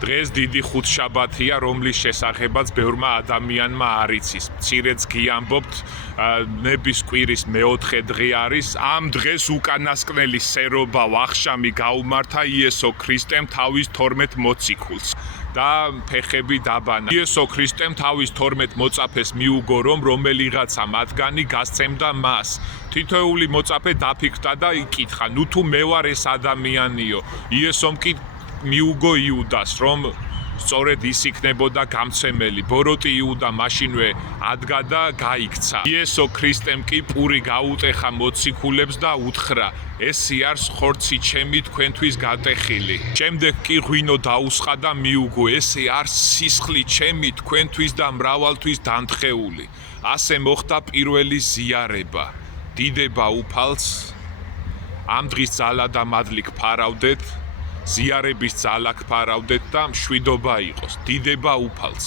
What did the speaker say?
დღეს დიდი ხუთშაბათია, რომლის შესახებაც ბევრმა ადამიანმა არ იცის. მცირეც გიამბობთ, ნების კვირის მეოთხე დღე არის. ამ დღეს უკანასკნელი სერობა ვახშამი გაუმართა იესო ქრისტემ თავის 12 მოციქულს და ფეხები დაბანა. იესო ქრისტემ თავის 12 მოწაფეს მიუგო, რომ რომელიღაცა მათგანი გასცემდა მას. თითოეული მოწაფე დაფიქრდა და იკითხა, ნუ თუ მე ვარ ეს ადამიანიო. იესომ კი მიუგო იუდას, რომ სწორედ ის იქნებოდა გამცემელი. ბოროტი იუდა მაშინვე ადგა და გაიქცა. იესო ქრისტემ კი პური გაუტეხა მოციქულებს და უთხრა, ესი არის ხორცი ჩემი თქვენთვის გატეხილი. შემდეგ კი ღვინო დაუსხა და მიუგო, ესი არის სისხლი ჩემი თქვენთვის და მრავალთვის დამთხეული. ასე მოხდა პირველი ზიარება. დიდება უფალს, ამ დღის ძალა და მადლი გფარავდეთ, ზიარების ძალა გფარავდეთ და მშვიდობა იყოს. დიდება უფალს.